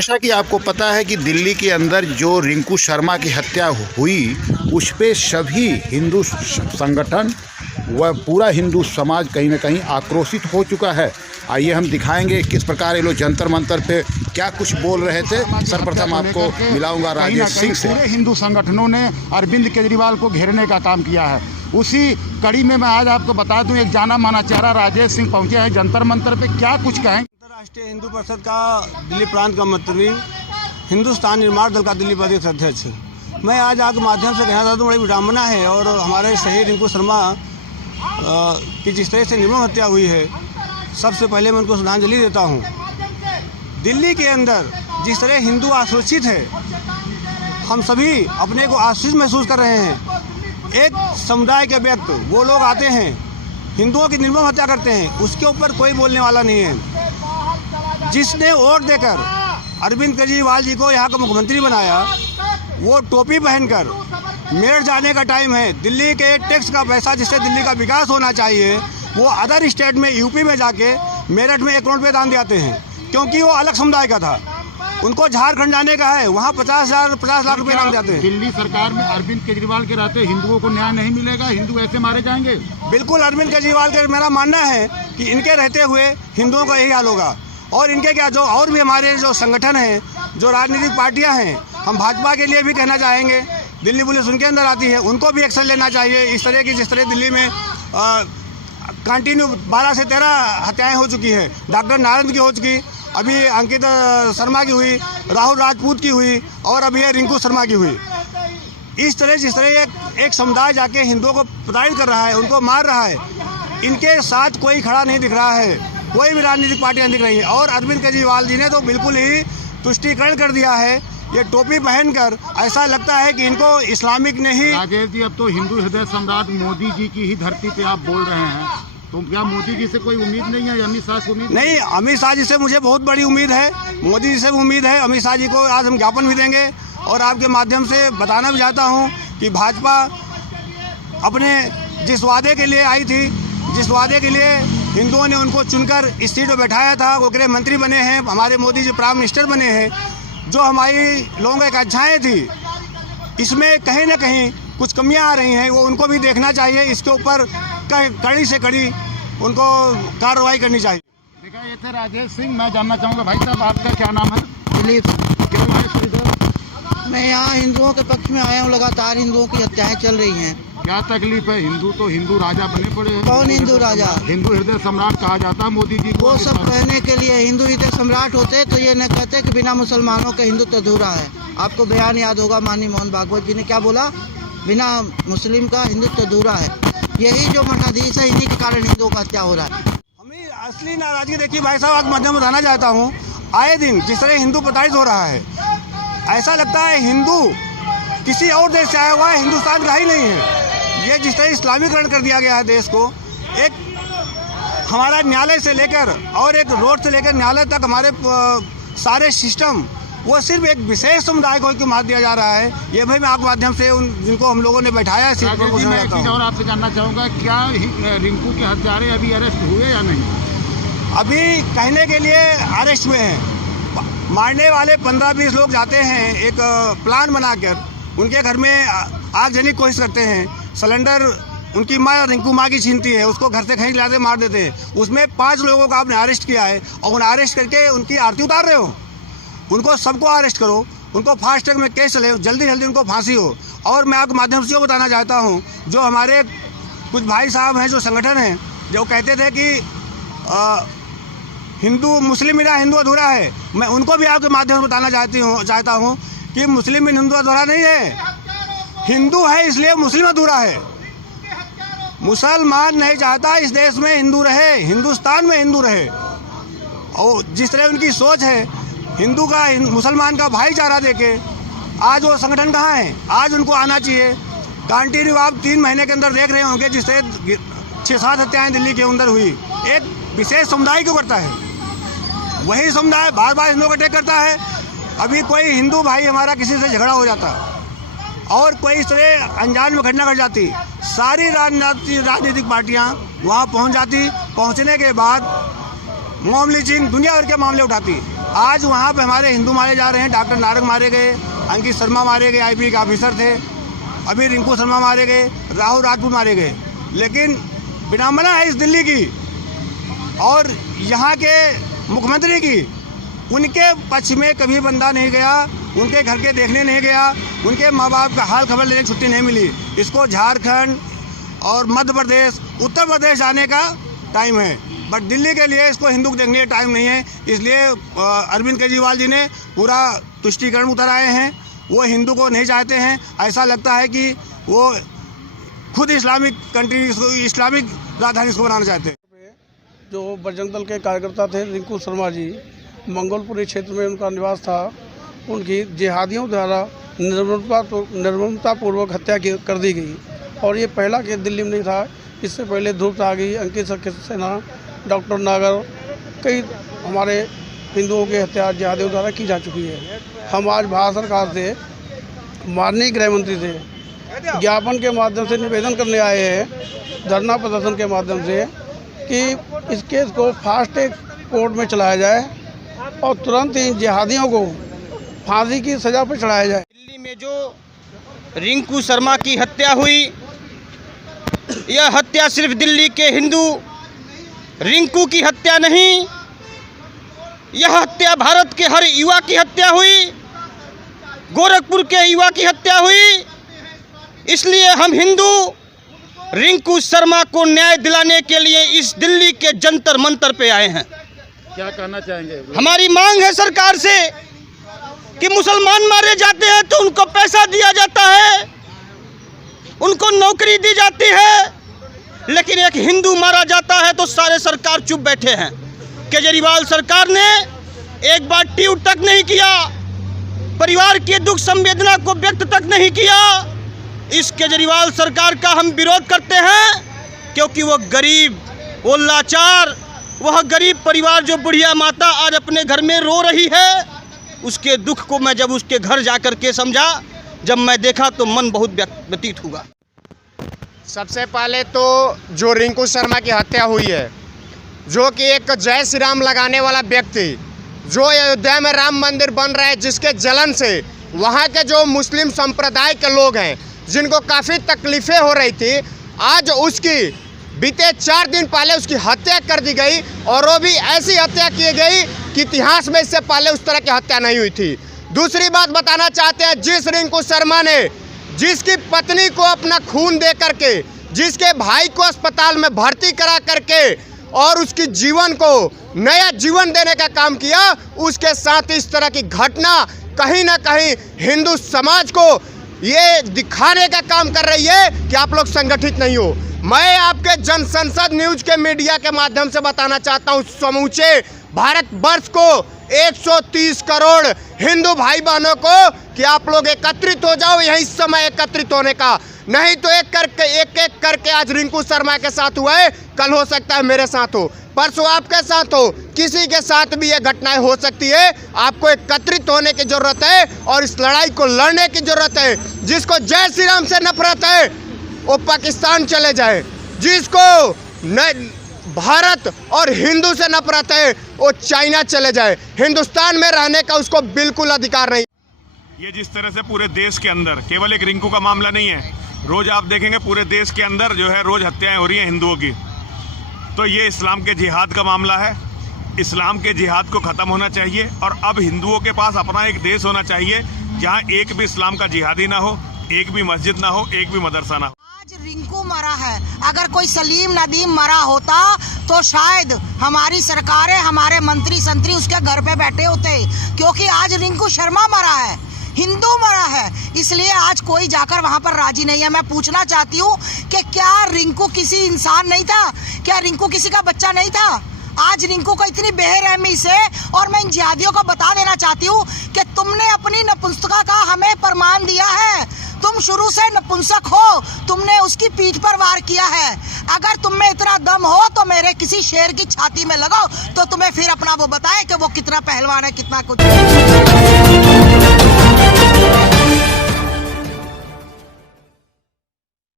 जैसा कि आपको पता है कि दिल्ली के अंदर जो रिंकू शर्मा की हत्या हुई, उस पे सभी हिंदू संगठन व पूरा हिंदू समाज कहीं ना कहीं आक्रोशित हो चुका है। आइए हम दिखाएंगे किस प्रकार ये लोग जंतर मंतर पे क्या कुछ बोल रहे थे। सर्वप्रथम आपको मिलाऊंगा राजेश सिंह से। पूरे हिंदू संगठनों ने अरविंद केजरीवाल को घेरने का काम किया है। उसी कड़ी में मैं आज आपको बता दूं, एक जाना माना चेहरा राजेश सिंह पहुंचे हैं जंतर मंतर पे। क्या कुछ कहें? अंतर्राष्ट्रीय हिंदू परिषद का दिल्ली प्रांत का मंत्री, हिंदुस्तान निर्माण दल का दिल्ली प्रदेश अध्यक्ष। मैं आज आपके माध्यम से कहना चाहता हूँ, बड़ी विडम्बना है और हमारे शहीद रिंकू शर्मा की जिस तरह से निर्मम हत्या हुई है, सबसे पहले मैं उनको श्रद्धांजलि देता हूँ। दिल्ली के अंदर जिस तरह हिंदू असुरक्षित है, हम सभी अपने को आश्वस्त महसूस कर रहे हैं। एक समुदाय के व्यक्ति वो लोग आते हैं, हिंदुओं की निर्मम हत्या करते हैं, उसके ऊपर कोई बोलने वाला नहीं है। जिसने वोट देकर अरविंद केजरीवाल जी को यहाँ का मुख्यमंत्री बनाया, वो टोपी पहनकर मेरठ जाने का टाइम है। दिल्ली के टैक्स का पैसा जिससे दिल्ली का विकास होना चाहिए, वो अदर स्टेट में यूपी में जाके मेरठ में 1 करोड़ रुपये दान देते हैं, क्योंकि वो अलग समुदाय का था। उनको झारखंड जाने का है, वहाँ 50 लाख रुपए नाम जाते हैं। दिल्ली सरकार में अरविंद केजरीवाल के रहते हिंदुओं को न्याय नहीं मिलेगा, हिंदू ऐसे मारे जाएंगे। बिल्कुल, अरविंद केजरीवाल का मेरा मानना है कि इनके रहते हुए हिंदुओं का यही हाल होगा। और इनके क्या, जो और भी हमारे जो संगठन हैं, जो राजनीतिक पार्टियां हैं, हम भाजपा के लिए भी कहना चाहेंगे, दिल्ली पुलिस उनके अंदर आती है, उनको भी एक्शन लेना चाहिए। इस तरह की जिस तरह दिल्ली में कंटिन्यू 12 से 13 हत्याएं हो चुकी है। डॉक्टर नारंग की हो चुकी, अभी अंकित शर्मा की हुई, राहुल राजपूत की हुई, और अभी है रिंकू शर्मा की हुई। इस तरह जिस तरह एक समुदाय जाके हिंदुओं को प्रताड़ित कर रहा है, उनको मार रहा है, इनके साथ कोई खड़ा नहीं दिख रहा है, कोई भी राजनीतिक पार्टियां दिख रही है। और अरविंद केजरीवाल जी ने तो बिल्कुल ही तुष्टीकरण कर दिया है। ये टोपी पहनकर ऐसा लगता है कि इनको इस्लामिक नहीं। राजेश जी, अब तो हिंदू हृदय सम्राट मोदी जी की ही धरती पे आप बोल रहे हैं, तो क्या मोदी जी से कोई उम्मीद नहीं है? अमित शाह से उम्मीद नहीं, अमित शाह जी से मुझे बहुत बड़ी उम्मीद है, मोदी जी से भी उम्मीद है। अमित शाह जी को आज हम ज्ञापन भी देंगे और आपके माध्यम से बताना भी चाहता हूं कि भाजपा अपने जिस वादे के लिए आई थी, जिस वादे के लिए हिंदुओं ने उनको चुनकर इस सीट पर बैठाया था, वो गृह मंत्री बने हैं, हमारे मोदी जी प्राइम मिनिस्टर बने हैं, जो हमारी लोगों की इच्छाएँ थी, इसमें कहीं ना कहीं कुछ कमियाँ आ रही हैं, वो उनको भी देखना चाहिए। इसके ऊपर कड़ी से कड़ी उनको कार्रवाई करनी चाहिए। देखा, ये थे राजेश सिंह। मैं जानना चाहूँगा, भाई साहब आपका क्या नाम है? दिलीप। क्यों आए इधर? मैं यहाँ हिंदुओं के पक्ष में आया हूँ। लगातार हिंदुओं की हत्याएं चल रही हैं। क्या तकलीफ है? हिंदू तो हिंदू राजा बने पड़े हैं। कौन हिंदू राजा? हिंदू हृदय सम्राट कहा जाता है मोदी जी को। वो सब कहने के लिए हिंदू हृदय सम्राट होते तो ये न कहते कि बिना मुसलमानों के हिंदुत्व अधूरा है। आपको बयान याद होगा, माननीय मोहन भागवत जी ने क्या बोला, बिना मुस्लिम का हिंदुत्व अधूरा है। यही जो मठाधीश है, इन्हीं के कारण हिंदुओं का हत्या हो रहा है। हमें असली नाराजगी देखिए भाई साहब, आपके माध्यम बताना चाहता हूँ, आए दिन जिस तरह हिंदू प्रताड़ित हो रहा है, ऐसा लगता है हिंदू किसी और देश से आया हुआ है, हिंदुस्तान का ही नहीं है। ये जिस तरह इस्लामीकरण कर दिया गया है देश को, एक हमारा न्यायालय से लेकर और एक रोड से लेकर न्यायालय तक हमारे सारे सिस्टम, वो सिर्फ एक विशेष समुदाय को क्यों मार दिया जा रहा है। ये भाई मैं आपके माध्यम से जिनको हम लोगों ने बैठाया है सीट पर, मैं एक चीज़ और आपसे जानना चाहूँगा, क्या रिंकू के हत्यारे अभी अरेस्ट हुए या नहीं? अभी कहने के लिए अरेस्ट हुए हैं। मारने वाले 15-20 लोग जाते हैं, एक प्लान बनाकर उनके घर में आगजनी की कोशिश करते हैं। सिलेंडर उनकी माँ और रिंकू माँ की छीनती है, उसको घर से कहीं लाते मार देते हैं। उसमें 5 लोगों को आपने अरेस्ट किया है और उन्हें अरेस्ट करके उनकी आरती उतार रहे हो। उनको सबको अरेस्ट करो, उनको फास्ट ट्रैक में केस चले, जल्दी जल्दी उनको फांसी हो। और मैं आपके माध्यम से ये बताना चाहता हूँ, जो हमारे कुछ भाई साहब हैं, जो संगठन हैं, जो कहते थे कि हिंदू मुस्लिम बिना हिंदू अधूरा है, मैं उनको भी आपके माध्यम से बताना चाहता हूँ कि मुस्लिम बिन हिंदू अधूरा नहीं है। हिंदू है इसलिए मुस्लिम अधूरा है। मुसलमान नहीं चाहता इस देश में हिंदू रहे, हिंदुस्तान में हिंदू रहे। और जिस तरह उनकी सोच है, हिंदू का मुसलमान का भाईचारा देके आज वो संगठन कहाँ है? आज उनको आना चाहिए। कंटिन्यू आप 3 महीने के अंदर देख रहे होंगे, जिस तरह 6-7 हत्याएं दिल्ली के अंदर हुई। एक विशेष समुदाय क्यों करता है? वही समुदाय बार बार हिंदुओं को अटैक करता है। अभी कोई हिंदू भाई हमारा किसी से झगड़ा हो जाता और कोई इस तरह अनजान में घटना घट जाती, सारी राजनीतिक पार्टियां वहां पहुंच जाती। पहुंचने के बाद मामले चीन दुनिया भर के मामले उठाती। आज वहाँ पे हमारे हिंदू मारे जा रहे हैं। डॉक्टर नारंग मारे गए, अंकित शर्मा मारे गए, आईपी के ऑफिसर थे, अभी रिंकू शर्मा मारे गए, राहुल राजपूत मारे गए। लेकिन विडंबना है इस दिल्ली की और यहाँ के मुख्यमंत्री की, उनके पक्ष में कभी बंदा नहीं गया, उनके घर के देखने नहीं गया, उनके माँ बाप का हाल खबर लेने की छुट्टी नहीं मिली। इसको झारखंड और मध्य प्रदेश, उत्तर प्रदेश जाने का टाइम है, बट दिल्ली के लिए इसको हिंदू को देखने का टाइम नहीं है। इसलिए अरविंद केजरीवाल जी ने पूरा तुष्टीकरण उतर आए हैं। वो हिंदू को नहीं चाहते हैं। ऐसा लगता है कि वो खुद इस्लामिक कंट्री, इस्लामिक राजधानी इसको बनाना चाहते हैं। जो बजरंग दल के कार्यकर्ता थे रिंकू शर्मा जी, मंगोलपुरी क्षेत्र में उनका निवास था, उनकी जिहादियों द्वारा निर्ममतापूर्वक हत्या कर दी गई। और ये पहला केस दिल्ली में नहीं था, इससे पहले ध्रुव त्यागी, अंकित सक्सेना, डॉक्टर नागर, कई हमारे हिंदुओं की हत्या जिहादियों द्वारा की जा चुकी है। हम आज भारत सरकार से, माननीय गृह मंत्री से ज्ञापन के माध्यम से निवेदन करने आए हैं, धरना प्रदर्शन के माध्यम से, कि इस केस को फास्ट ट्रैक कोर्ट में चलाया जाए और तुरंत ही जिहादियों को फांसी की सज़ा पर चढ़ाया जाए। दिल्ली में जो रिंकू शर्मा की हत्या हुई, यह हत्या सिर्फ दिल्ली के हिंदू रिंकू की हत्या नहीं, यह हत्या भारत के हर युवा की हत्या हुई, गोरखपुर के युवा की हत्या हुई। इसलिए हम हिंदू रिंकू शर्मा को न्याय दिलाने के लिए इस दिल्ली के जंतर मंतर पे आए हैं। क्या कहना चाहेंगे? हमारी मांग है सरकार से कि मुसलमान मारे जाते हैं तो उनको पैसा दिया जाता है, उनको नौकरी दी जाती है, लेकिन एक हिंदू मारा जाता है तो सारे सरकार चुप बैठे हैं। केजरीवाल सरकार ने एक बार ट्वीट तक नहीं किया, परिवार की दुख संवेदना को व्यक्त तक नहीं किया। इस केजरीवाल सरकार का हम विरोध करते हैं क्योंकि वो गरीब, वो लाचार, वह गरीब परिवार जो बुढ़िया माता आज अपने घर में रो रही है, उसके दुख को मैं जब उसके घर जाकर के समझा, जब मैं देखा तो मन बहुत व्यतीत हुआ। सबसे पहले तो जो रिंकू शर्मा की हत्या हुई है, जो कि एक जय श्री राम लगाने वाला व्यक्ति, जो अयोध्या में राम मंदिर बन रहा है, जिसके जलन से वहाँ के जो मुस्लिम संप्रदाय के लोग हैं, जिनको काफ़ी तकलीफ़ें हो रही थी, आज उसकी बीते 4 दिन पहले उसकी हत्या कर दी गई। और वो भी ऐसी हत्या की गई कि इतिहास में इससे पहले उस तरह की हत्या नहीं हुई थी। दूसरी बात बताना चाहते हैं, जिस रिंकू शर्मा ने जिसकी पत्नी को अपना खून दे करके, जिसके भाई को अस्पताल में भर्ती करा करके और उसकी जीवन को नया जीवन देने का काम किया, उसके साथ इस तरह की घटना कहीं ना कहीं हिंदू समाज को ये दिखाने का काम कर रही है कि आप लोग संगठित नहीं हो। मैं आपके जन संसद न्यूज के मीडिया के माध्यम से बताना चाहता हूँ समूचे भारत वर्ष को, 130 करोड़ हिंदू भाई बहनों को, कि आप लोग एकत्रित हो जाओ। यही समय एकत्रित होने का, नहीं तो एक एक करके आज रिंकू शर्मा के साथ हुआ है, कल हो सकता है मेरे साथ हो, परसों आपके साथ हो, किसी के साथ भी ये घटनाएं हो सकती है। आपको एकत्रित होने की जरूरत है और इस लड़ाई को लड़ने की जरूरत है। जिसको जय श्री राम से नफरत है वो पाकिस्तान चले जाए, जिसको भारत और हिंदू से नफरत है वो चाइना चले जाए, हिंदुस्तान में रहने का उसको बिल्कुल अधिकार नहीं। ये जिस तरह से पूरे देश के अंदर, केवल एक रिंकू का मामला नहीं है, रोज आप देखेंगे पूरे देश के अंदर जो है रोज हत्याएं हो रही हैं हिंदुओं की। तो ये इस्लाम के जिहाद का मामला है। इस्लाम के जिहाद को ख़त्म होना चाहिए और अब हिंदुओं के पास अपना एक देश होना चाहिए जहाँ एक भी इस्लाम का जिहादी ना हो, एक भी मस्जिद ना हो, एक भी मदरसा ना हो। आज रिंकू मरा है, अगर कोई सलीम नदीम मरा होता तो शायद हमारी सरकारें, हमारे मंत्री संतरी उसके घर पे बैठे होते, क्योंकि आज रिंकू शर्मा मरा है, हिंदू मरा है, इसलिए आज कोई जाकर वहां पर राजी नहीं है। मैं पूछना चाहती हूँ कि क्या रिंकू किसी इंसान नहीं था? क्या रिंकू किसी का बच्चा नहीं था? आज रिंकू को इतनी बेरहमी से, और मैं इन जिहादियों को बता देना चाहती हूँ कि तुमने अपनी नपुंसकता का हमें प्रमाण दिया है। तुम शुरू से नपुंसक हो, तुमने उसकी पीठ पर वार किया है। अगर तुम में इतना दम हो तो मेरे किसी शेर की छाती में लगाओ, तो तुम्हें फिर अपना वो बताए कि वो कितना पहलवान है, कितना कुछ।